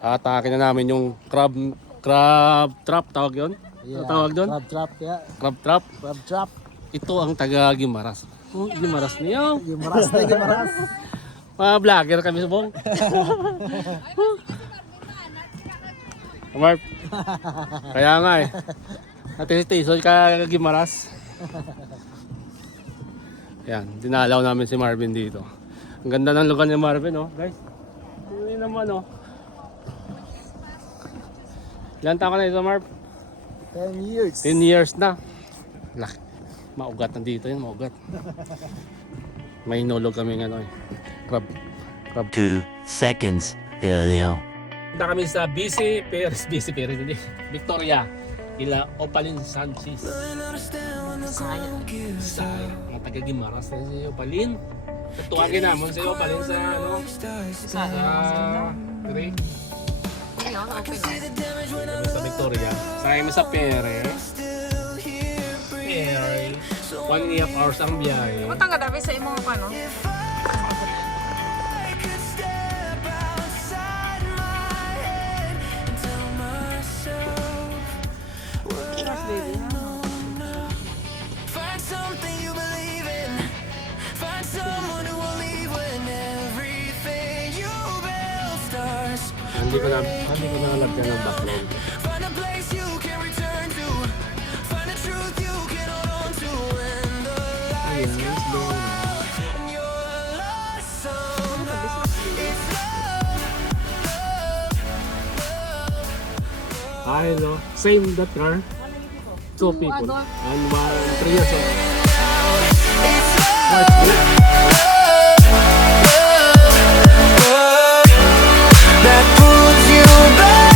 Atake na namin yung crab trap, tawag yun? Yeah, Tawag doon? Crab trap, yeah. Crab trap. Crab trap. Ito ang taga Gimaras. Oh, Gimaras niyo. Gimaras na gimaras. Mga vlogger kami subong. Marp. Kaya nga eh. Natistisol ka Gimaras. Yan, dinalaw namin si Marvin dito. Ang ganda ng lugar ni Marvin, oh, guys. Hindi naman, oh. Ilan taon ka na ito, Marv? 10 years. 10 years na. Laki. Maugat na dito yun, maugat. May hinulog kami ng ano eh. Crab. 2 seconds earlier. Punta kami sa BC Perez, hindi. Victoria. Ila Opalin Sanchez. Sa mga taga Gimaras na si Opalin. Tatuwagin naman si Opalin sa ano? Sa Greg. Sa Victoria. Sa sa Perez. Perez. 1.5 hours ang biyahe. Punta ka dapat sa imong ano? Hindi ko nalagyan ng background. Ayan, slow na. Ay, no. Same that car. Two people. And 3 years old. That pulls you back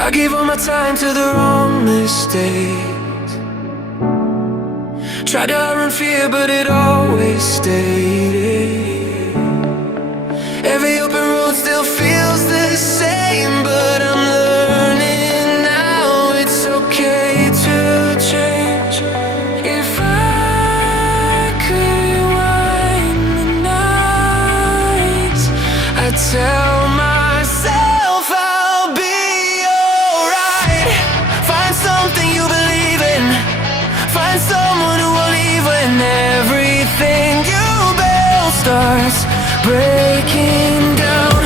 I gave all my time to the wrong mistakes. Tried to run fear, but it always stayed. Every open road still feels the same, but I'm learning now it's okay to change. If I could rewind the nights, I'd tell myself I'll be alright. Find something you believe in. Find someone who will leave when everything you build starts breaking down.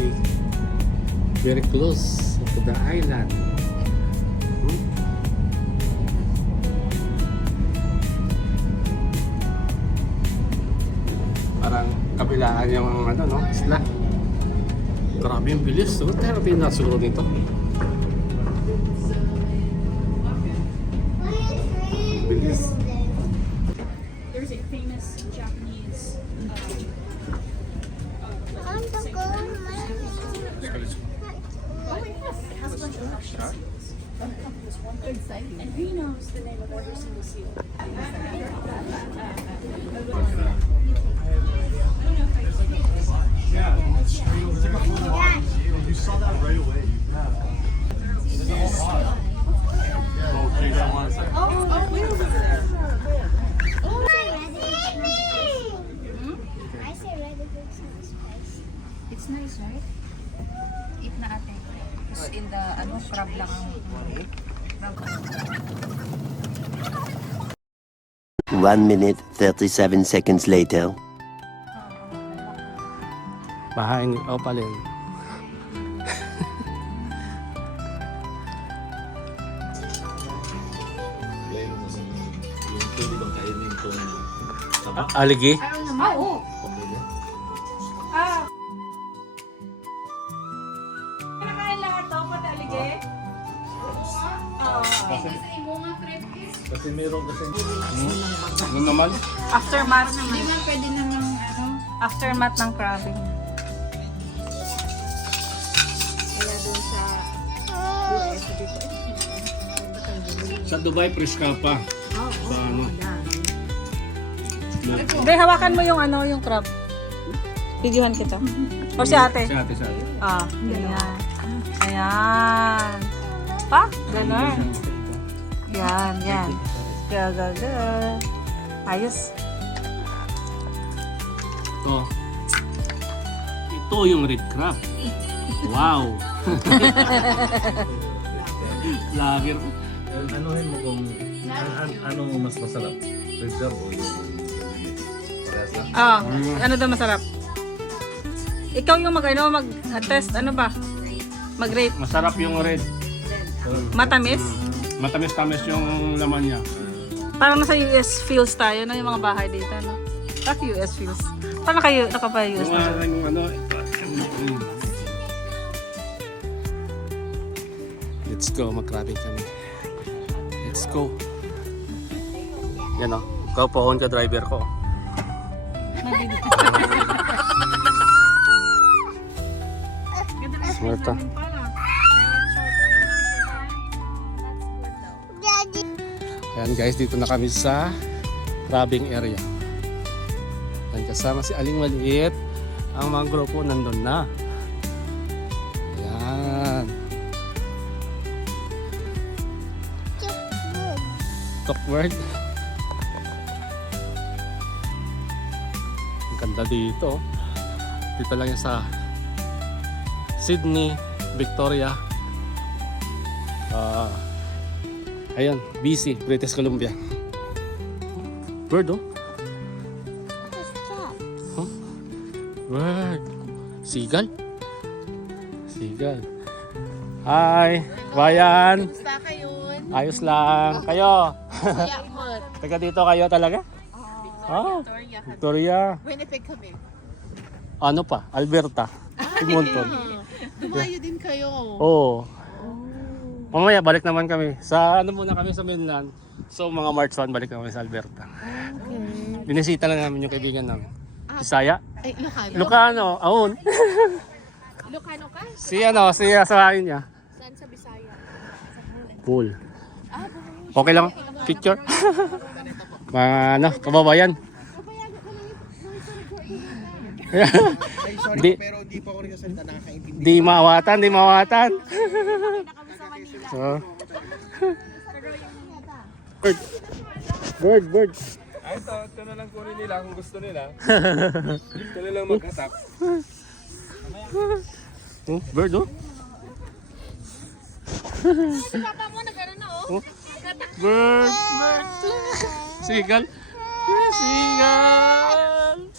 see. Very close to the island. Parang kabilaan yung ano, no? Isla. Grabe yung bilis. So, pero pinasuro dito. Bilis. There's a famous Japanese has a bunch of ocean seals. And who knows the name of every single seal? You saw that right away. I say red if it's in spice. It's nice, right? Eat na ate. Because in the, crab lang ang crab. 1 minute 37 seconds later. Bahay ni Opalin. Aligi? Oo. Kinakain lahat to, pati alige? Kasi meron kasi. Ano naman? Aftermath naman. Hindi man pwede namang, aftermath ng crabbing. Kaya doon sa US, dito, Sa Dubai, fresh ka pa. Sa ano? Hindi, hawakan mo yung yung crab. Videohan kita. O si ate. Si ate. Ah, ganyan. Ayan. Pa, ganun. Yan. Gaga. Ayos. Ito yung red crab. Wow! Lager. Anuhin mo kung ano mas masarap. Red crab o yung parehas lang. Ano daw masarap? Ikaw yung mag-test, ano ba? Mag-rate. Masarap yung red. Matamis? Matamis-tamis yung laman niya. Parang nasa US feels tayo na yung mga bahay dito, no? Parang US feels. Parang nakapa-US Yung, na. yung ano, let's go, mag-crabbing kami. Let's go. Yan o, ikaw pohon ka driver ko. Smarta. Ayan guys, dito na kami sa crabbing area. Ayan, kasama si Aling Maliit. Ang mga grupo nandun na. Ayan. Talk word. Ang ganda dito. Dito lang yan sa Sydney, Victoria. Ayan, BC, British Columbia. Bird, oh. Huh? Bird. Seagull? Seagull. Hi, bayan. Basta kayo. Ayos lang. Kayo? Yakmot. Taga dito kayo talaga? Oh, Victoria. Victoria. Winnipeg kami. Ano pa? Alberta. Edmonton. Dumayo din kayo. Oo. Mamaya balik naman kami. Sa ano muna kami sa mainland. So mga March 1 balik kami sa Alberta. Okay. Binisita lang namin yung kaibigan namin. Bisaya? Ay, Ilocano. Lucano, aun. Ilocano ka? Si asahin niya. Saan sa Bisaya? Pool. Okay lang. Picture. Mga kababayan. Ay, sorry Di- pero di pa ako rin sasalita nakakaintindi. Di mawatan. So. Bird. Ay, ito na lang kunin nila kung gusto nila. Ito na lang mag-attack. Bird, oh. Papa mo, nagkaroon na oh. Bird. Seagull. Seagull.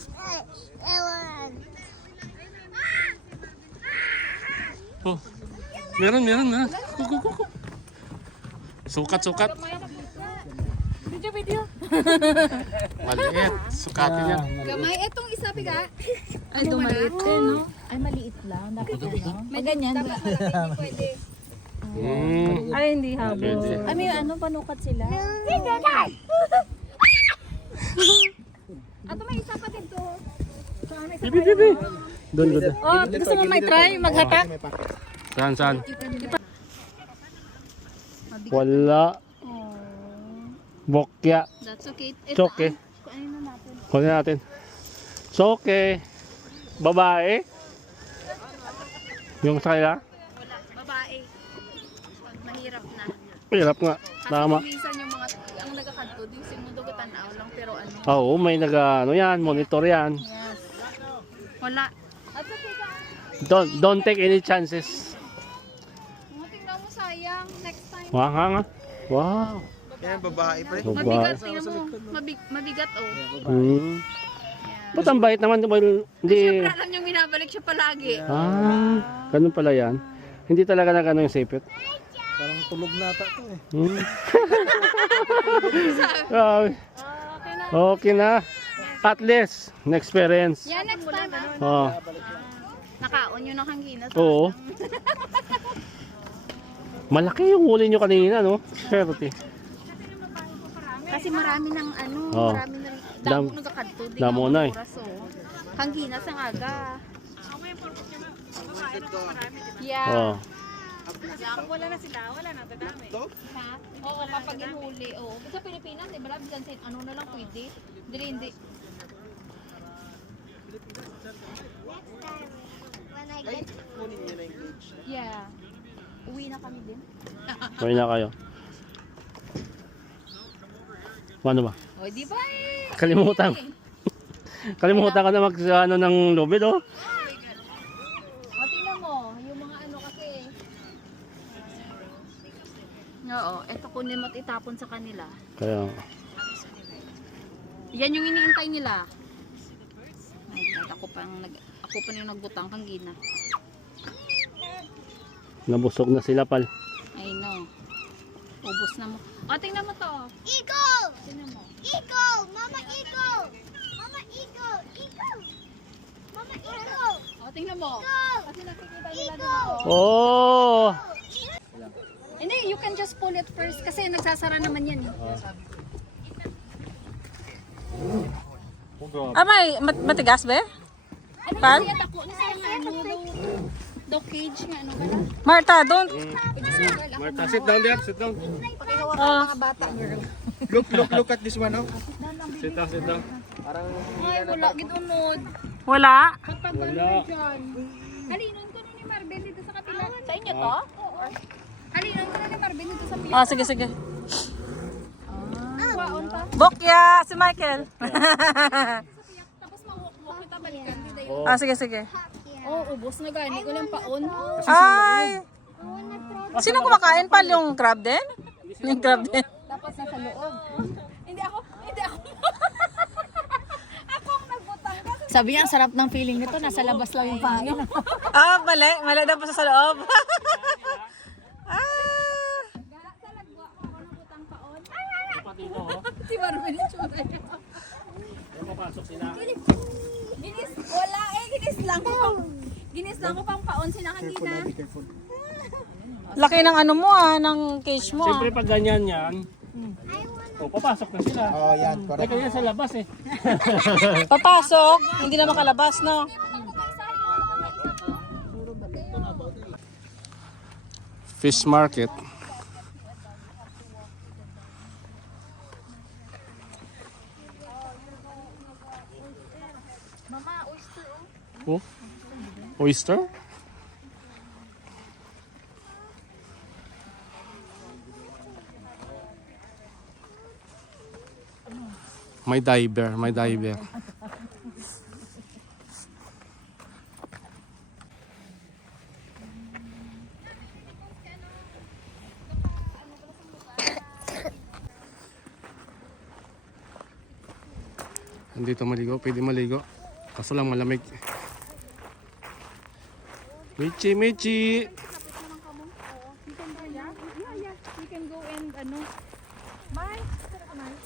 Meron. Go. Sukat. Video. Maliit. Sukatin yan. Gamay, etong isa biga. Ay, maliit no? Ay, maliit lang. Dapat ano? May ganyan. Ay, hindi habol. Pwede. Ay, may ano, panukat sila. Ato may isa pa dito. Bibi. Doon. Oh, gusto mo may try maghatak? Saan? Wala. Bokya. That's okay. Choke. Ano na natin? Kunin natin. Choke. Babae. Yung sa kanila? Wala, babae. Mahirap na. Hirap nga. Tama. Kasi minsan yung mga, ang nagkakadto, di yung mundo ko tanaw lang, pero ano. Oo, may ano yan, monitor yan. Yes. Wala. At sa Don't take any chances. tingnan mo sayang, next time. Nga. Wow. Yan, babae pa rin. Mabigat, Babae. tingnan mo. Mabigat, oh. Hmm. Ba't ang bait naman? Well, hindi. Siyempre, alam niyong binabalik siya palagi. Ganun pala yan. Hindi talaga yung sipit. Parang tulog na ata to eh. Hmm. Grabe. Okay na. At least, na-experience. Yeah, next time, Oh. nakaon yun ang hangina. Oo. Malaki yung huli nyo kanina, no? Swerte. Kasi marami ng ano, Oh. marami ng Dam- damo nagkakadto. Di damo nga na eh. oras, oh. Hangina sa aga. Yeah. Oh. Wala na sila, wala na, dadami. Ha? Oo, kapag inhuli. Oo. Sa Pilipinas, eh, bala, bisan sin, ano na lang pwede. Hindi. Next time, when I get Yeah. Uwi na kami din. Kawin na kayo. Paano ba? O, di ba eh? Kalimutan. Kalimutan ka na ano ng lubid, oh. O, tingnan mo. Yung mga ano kasi. Oo, eto kunin mo at itapon sa kanila. Kaya, Yan yung iniintay nila. Ay, ako pa yung nagbutang kang gina. nabusog na sila, pal. I know. Ubos na mo. O, tingnan mo to. Eagle! Tingnan mo. Eagle! Mama Eagle! Mama Eagle! Eagle! Mama Eagle! O, tingnan mo. Kasi nakikita nila dito. Oh! Hindi, you can just pull it first kasi nagsasara naman yan eh. Amay, matigas ba? Ano Pal? kasi ako? Nasa yung ano, daw cage nga, ano ba na? Marta, don't. Marta, sit down there, sit down. Look at this one, oh. Sit down. Ay, wala, gitunod. Wala. Wala. Halinon ko na ni Marvin dito sa kapila. Sa inyo to? Oo. Halinon ko na ni Marvin dito sa kapila. Oh, sige. Waon pa. Bokya, si Michael. Tapos mawalk kita balikan. Ah, sige. Oo, ubos na gani ko lang paon. Ay. Sino kumakain pa? Yung crab din? Yung crab din. Tapos nasa loob. Hindi ako. Ako ang nagbutang kasi. Sabi niya, ang sarap ng feeling nito. Nasa labas lang yung pangin. Ah, mali daw po sa loob. Si Marvin yung tsura niya. Papasok sila. Ginis lang ko pang paon sinakagina. Laki ng ano mo ng cage mo Siyempre pag ganyan yan, papasok na sila. Oh, yan. Teka yan sa labas eh. Papasok, hindi na makalabas, no? Fish market. Mama, oyster Oh? Oyster? May diver. Andito maligo, pwede maligo. Kaso lang malamig. Michi! ano. Mike, tara ka Mike.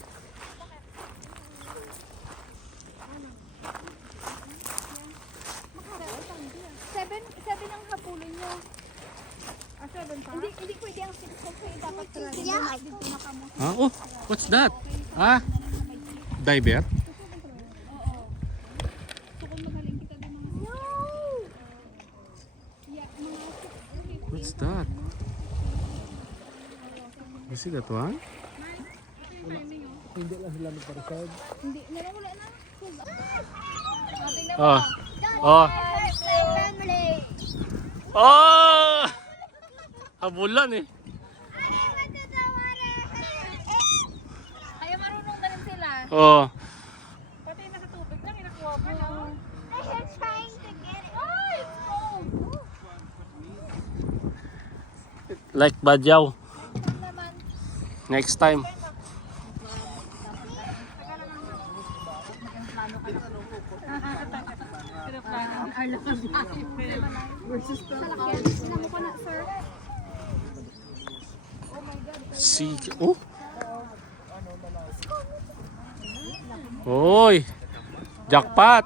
Seven ang hapulin nyo. Ah, 7 pa? Hindi pwede ang 6 kasi dapat dito na kamo. Ah, oh, what's that? Ah, diver? What's that? You see that one? Hindi, wala na. Oh. Oh. Oh! Habulan eh. Kaya marunong na rin sila. Oh. Pati nasa tubig lang, inakuha mo. They're trying to get it. Oh, it's cold. Like badyaw. Naman. Next time. Sinama ko na, sir. See. Oh. Hoy. Jackpot.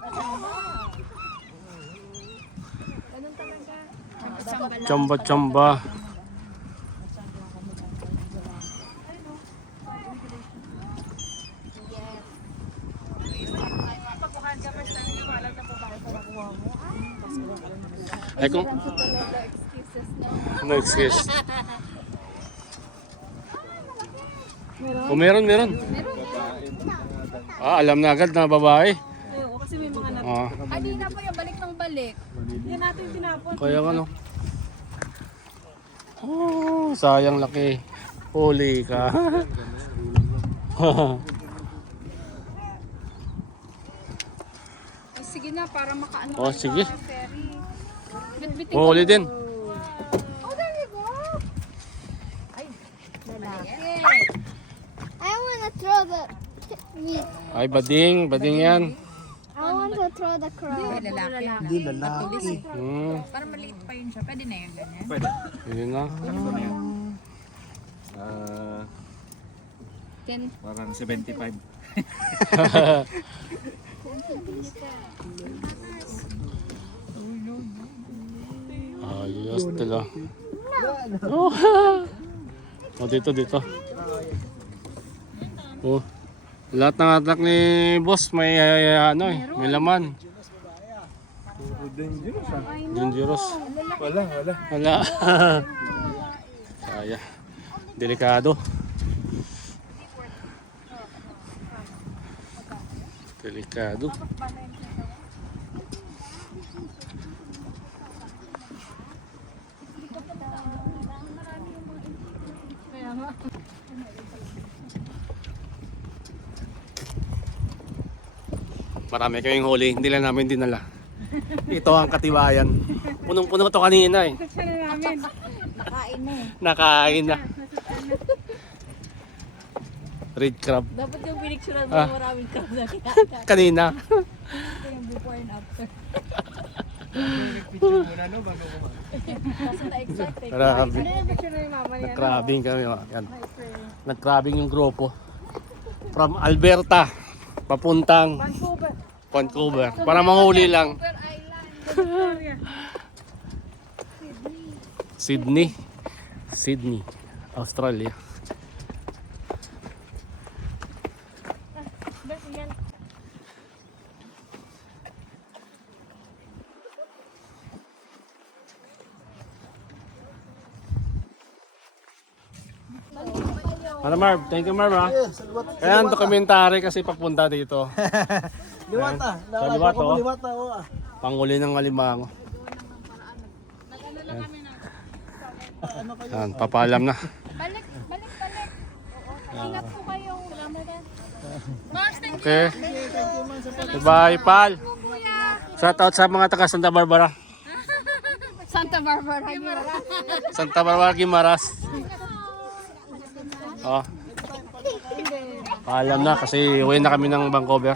Chamba-chamba. Ay kung no excuse. Kung meron. Ah, alam na agad na babae. Oo, kasi may mga Ah, Ay, di na po yung balik ng balik. Yan natin tinapon. kaya ano. Oh, sayang laki. Huli ka. Ay, sige na, para makaano Oh, kayo sige. sa ferry. Bitbitin Huli din. Oh, there you go. Ay, lalaki. I want to throw the meat. Ay, bading yan. I want to throw the crab. Lalaki. Hindi lalaki. Para maliit pa yun siya. Pwede na yung ganyan. Pwede. Yun na. Parang 75. Ayos tila. Oh. Oh, dito. Oh. Lahat ng atak ni boss may ano eh, may laman. Dangerous ah. Dangerous. Wala. Wala. Kaya. Delikado. Delikado. Marami kayong huli, hindi lang namin dinala. Ito ang katibayan. Punong-puno to kanina eh. Nakain mo. Nakain na. Red crab. Dapat yung pinicturean mo maraming crab na Kanina. Ito yung before and after. Kasi na-excite eh. Grabe. picture na yung mama niya. Nag-crabbing kami. Yan. Nag-crabbing yung grupo. From Alberta, papuntang Vancouver. Para manghuli lang. Sydney, Australia. Ano Marv? Thank you Marv ha. Ayan, dokumentary kasi papunta dito. Liwata. Sa liwata oh. Liwata oh. Panguli ng alimango. Ayan, papaalam na. Balik. Ingat po kayo. Okay. Bye, pal. Shout out sa mga taga Santa Barbara. Santa Barbara. Santa Barbara, Guimaras. Oh. Paalam na kasi uwi na kami ng Vancouver.